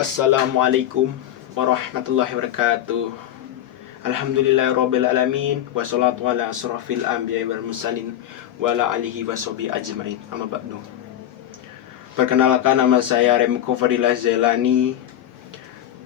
Assalamualaikum warahmatullahi wabarakatuh. Alhamdulillahirabbil alamin wassalatu ala asrofil anbiya'i wal mursalin wa ala alihi washabihi ajmain. Amma ba'du. Perkenalkan, nama saya Remko Fadilah Zailani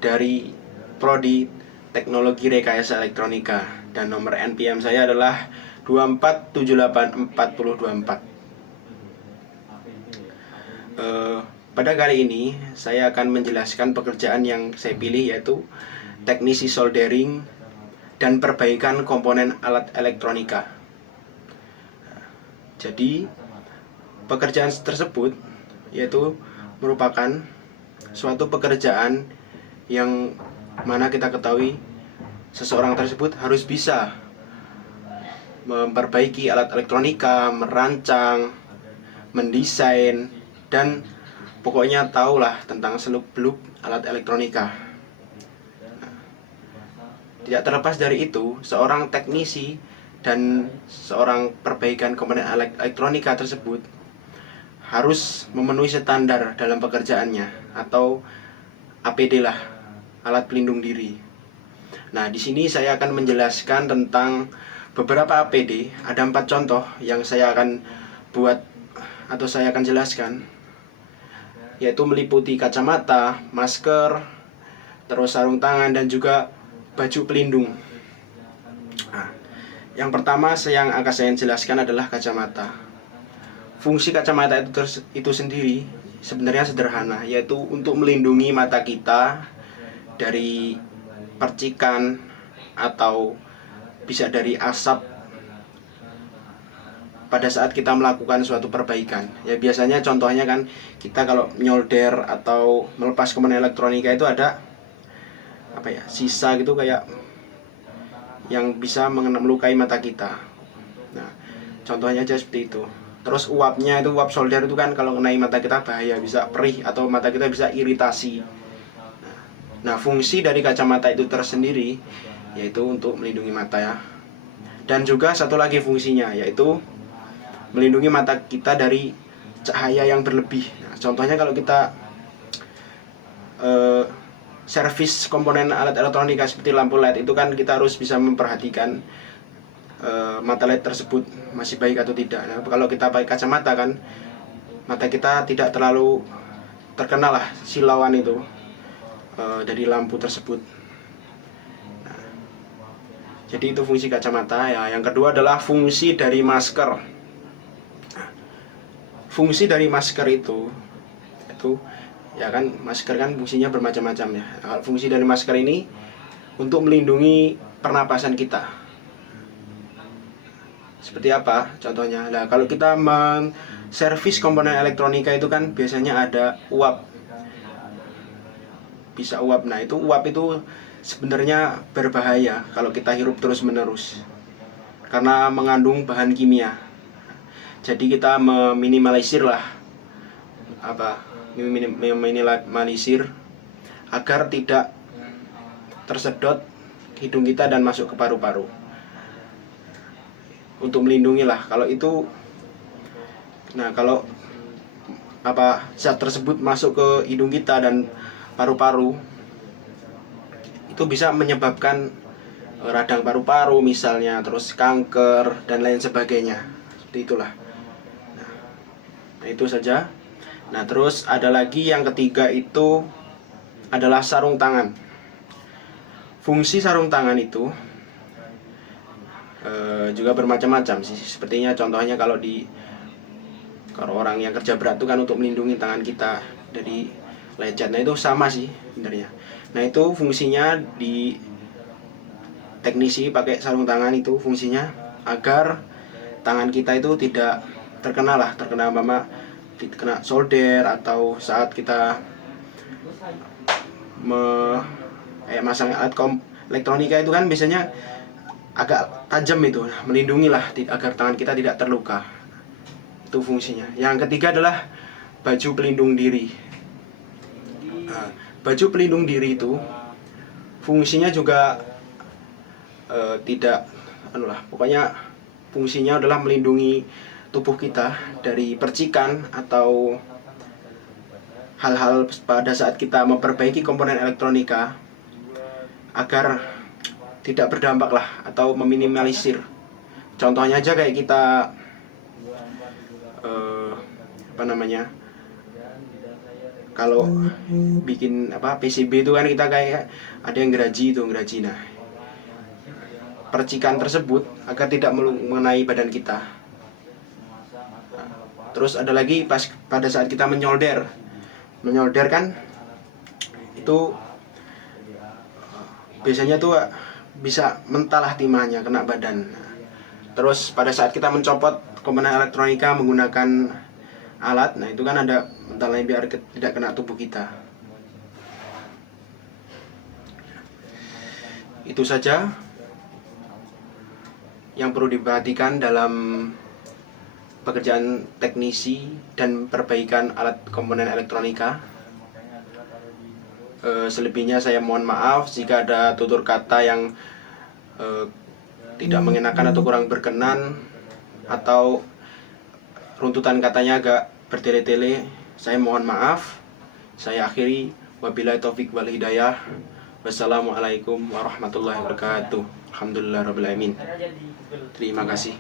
dari Prodi Teknologi Rekayasa Elektronika dan nomor NPM saya adalah 24784024. Pada kali ini saya akan menjelaskan pekerjaan yang saya pilih, yaitu teknisi soldering dan perbaikan komponen alat elektronika. Jadi pekerjaan tersebut yaitu merupakan suatu pekerjaan yang mana kita ketahui seseorang tersebut harus bisa memperbaiki alat elektronika, merancang, mendesain, dan pokoknya tahulah tentang seluk-beluk alat elektronika. Tidak terlepas dari itu, seorang teknisi dan seorang perbaikan komponen elektronika tersebut harus memenuhi standar dalam pekerjaannya, atau APD lah, alat pelindung diri. Nah, di sini saya akan menjelaskan tentang beberapa APD. Ada 4 contoh yang saya akan buat atau saya akan jelaskan, yaitu meliputi kacamata, masker, terus sarung tangan, dan juga baju pelindung. Nah, yang pertama yang akan saya jelaskan adalah kacamata. Fungsi kacamata itu sendiri sebenarnya sederhana, yaitu untuk melindungi mata kita dari percikan atau bisa dari asap pada saat kita melakukan suatu perbaikan. Ya, biasanya contohnya kan kita kalau nyolder atau melepas komponen elektronika itu ada sisa gitu, kayak yang bisa melukai mata kita. Nah, contohnya aja seperti itu. Terus uapnya itu, uap solder itu kan kalau kenai mata kita bahaya, bisa perih atau mata kita bisa iritasi. Nah, fungsi dari kacamata itu tersendiri yaitu untuk melindungi mata ya. Dan juga satu lagi fungsinya, yaitu melindungi mata kita dari cahaya yang berlebih. Nah, contohnya kalau kita servis komponen alat elektronika seperti lampu LED itu kan kita harus bisa memperhatikan mata LED tersebut masih baik atau tidak. Nah, kalau kita pakai kacamata kan mata kita tidak terlalu terkena lah silauan itu dari lampu tersebut. Nah, jadi itu fungsi kacamata ya. Yang kedua adalah fungsi dari masker. Nah, fungsi dari masker itu ya kan, masker kan fungsinya bermacam-macam ya. Nah, fungsi dari masker ini untuk melindungi pernapasan kita. Seperti apa contohnya? Nah, kalau kita menservis komponen elektronika itu kan biasanya ada uap, bisa uap. Nah, itu uap itu sebenarnya berbahaya kalau kita hirup terus-menerus karena mengandung bahan kimia. Jadi kita meminimalisir agar tidak tersedot hidung kita dan masuk ke paru-paru. Untuk melindungi lah kalau itu. Nah, kalau zat tersebut masuk ke hidung kita dan paru-paru, itu bisa menyebabkan radang paru-paru misalnya, terus kanker dan lain sebagainya. Seperti itulah. Nah, itu saja. Nah, terus ada lagi yang ketiga, itu adalah sarung tangan. Fungsi sarung tangan itu juga bermacam-macam sih. Sepertinya contohnya kalau orang yang kerja berat itu kan untuk melindungi tangan kita dari lecet. Nah, itu sama sih sebenarnya. Nah, itu fungsinya di teknisi pakai sarung tangan itu fungsinya agar tangan kita itu tidak terkena solder, atau saat kita masang alat elektronika itu kan biasanya agak tajam itu. Nah, melindungi lah agar tangan kita tidak terluka. Itu fungsinya. Yang ketiga adalah baju pelindung diri. Nah, baju pelindung diri itu fungsinya juga pokoknya fungsinya adalah melindungi tubuh kita dari percikan atau hal-hal pada saat kita memperbaiki komponen elektronika agar tidak berdampak lah atau meminimalisir. Contohnya aja kayak kita kalau bikin PCB itu kan kita kayak ada yang ngeraji. Nah, percikan tersebut agar tidak mengenai badan kita. Nah, terus ada lagi pada saat kita menyolder kan itu biasanya tuh bisa mentah timahnya kena badan. Terus pada saat kita mencopot komponen elektronika menggunakan alat, nah itu kan ada mentalnya biar tidak kena tubuh kita. Itu saja yang perlu diperhatikan dalam pekerjaan teknisi dan perbaikan alat komponen elektronika. Selebihnya saya mohon maaf jika ada tutur kata yang tidak mengenakan atau kurang berkenan, atau runtutan katanya agak bertele-tele. Saya mohon maaf. Saya akhiri, wabillahi taufik wal hidayah. Wassalamualaikum warahmatullahi wabarakatuh. Alhamdulillahirabbil alamin. Terima kasih.